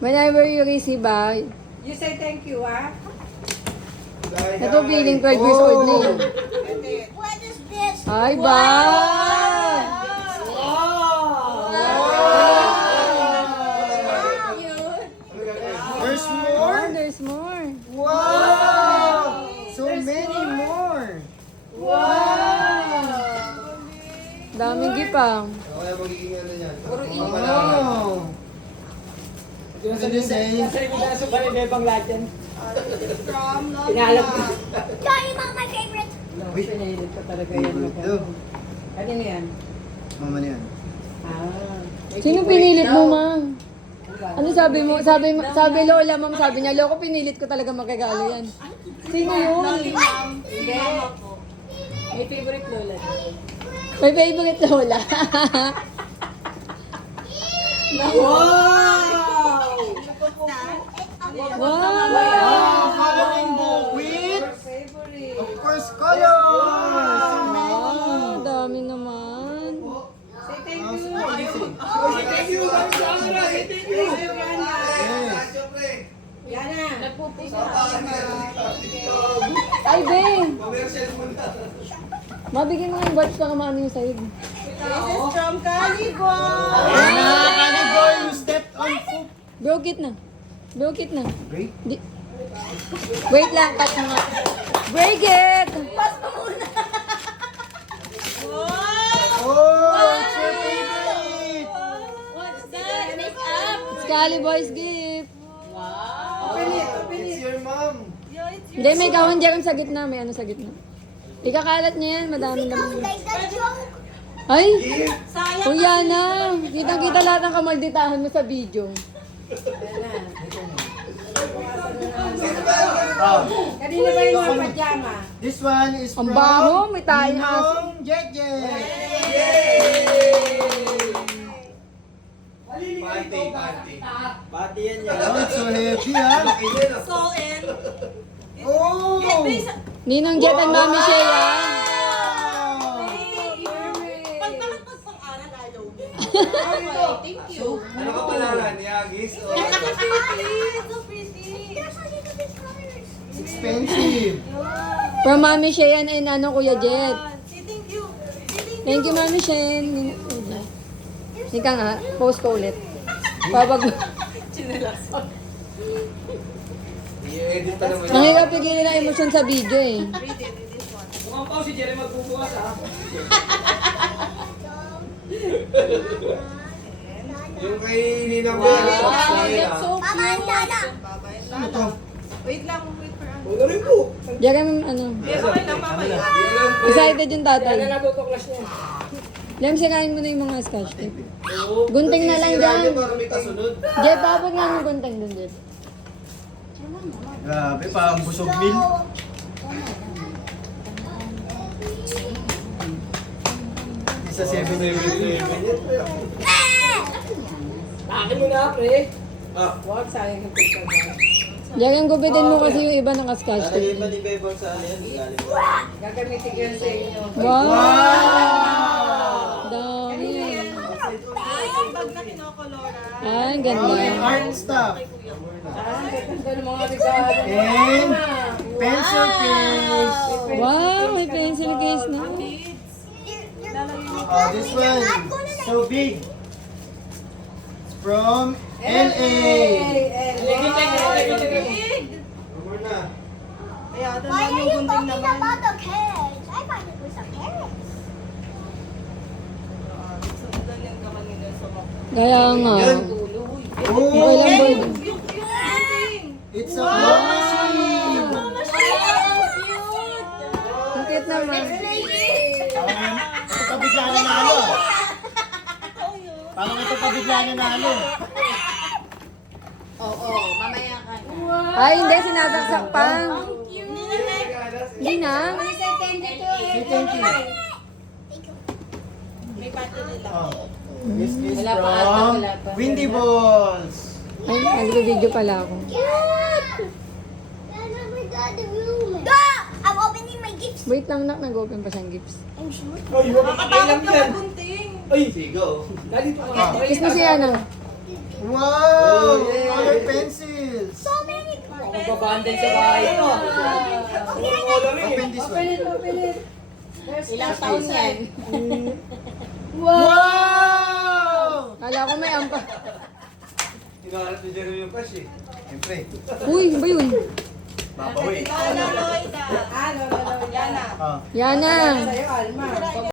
Whenever you receive, You say thank you, ah. ito feeling 12 years old na yun. What is this? Ay, bag! There's more? Oh, there's more. Wow! So many more! Daming gipang. Kaya magiging ano yan? Wow! What do you say? Pinaalam ko. Daddy, mom, my favorite. Pinilit ko talaga yan. Kanino yan? Mama niyan. Sino pinilit mo, Mang? Ano sabi mo? Sabi Lola, Ma'am, sabi niya, Loko, pinilit ko talaga magregalo yan. Sino yun? Hindi. May favorite lola. My favorite Lola. Wow! Wow! Coloring book with, Favorite. of course, colors! So many! Wow, dami naman. Say thank How you. small is it? Yes. Yana. Ay, Beng! Mabigyan mo nga yung watch para maano yung sa'yo. This is from Caliboy. Nakakaligoy, you stepped on foot. Broke it na. Broke it na. Great. Wait lang, cut mo nga. Break it! Oh, it's your favorite! What's that? Makeup. Scally Boy's gift. Open it, open It's it. your mom. Hindi, may kahon dyan sa gitna. May ano sa gitna. Ikakalat niya yan. Madami naman. Like that joke. Ay! Sayang. Kuya na! Kitang-kita lahat ng kamalditahan mo sa video. Kanina ba yung mga pajama? This one is Ang from baho, may tayong aso. Ninong Jeje. Pati yan yan. Oh, it's so heavy, ha? So in. Oh! Ninong Jet and Mami Shea. Wow! Pag nakapagpang-aral, ayaw mo. Thank you. Ano ka pala ni Agis? So pretty. So pretty. There's a little bit colors. It's expensive. From Mami Shea and ano, Kuya Jet. Say thank you. Say thank you. Thank you, Mami Shea. Ika nga, post ko ulit. Pabag... I-edit pa naman. Nakikapigilin na emosyon sa video eh. Mukhang pa si Jerry magbubukas ha. Yung kay Ninang Bella. Mama and Dada. Ano to? Wait lang, wait for ano. Ano rin po? Diyan kami, ano, Okay lang, mamaya. excited yung tatay. Kaya natutuklas niya. Lem, sirain mo na yung mga scotch tape. Gunting na lang dyan. Para may kasunod. Jeff, papag nga ng gunting dun, Jeff. Grabe, parang busog meal. Isa 7-Eleven. Akin mo na, pre. Wag, sayang yung picture mo. Diyan gupitin mo kasi yung iba ng scotch tape. Ni Bebon sa ano yan? Gagamitin ko yun sa inyo. Wow! Wow! Dami yan. Pag na kinokolora. Ay, Okay, ganda. art stuff. Ganda ng mga regalo. And pencil case. Wow, may pencil case na. Oh, this one, so big. It's from LA. Rumor na. Why are you talking about the carrots? I thought it was a carrot. Kaya nga. Oh, Ilang boy. it's a claw machine. Ang cute naman. Ito pa bigla nanalo. Parang ito pa bigla nanalo. Ay, hindi, sinasaksak pa. Hindi na. Say thank you. Oh, this is Wala pa ata, from wala pa. Windy Balls. Ay, nagbe-video pala ako. I'm opening my gifts. Wait lang, nak, nag-open pa siyang gifts. I'm sure. Ay, makakailang yan. Ay, Sigo. nandito ka. Ah. Kiss mo siya, ano? Wow! Oh, yeah. Color pencils. So many colors. Magbabanding sa bahay ito. Open this one. Ilang taon yan? Wow! Kala ko may ampa. Hinahanap ni Jeremy yung cash eh. Siyempre, Uy, ano ba yun? babawi. Ano, Lloyd? Ano, Yana. Ah. Yana. Sa'yo, Alma.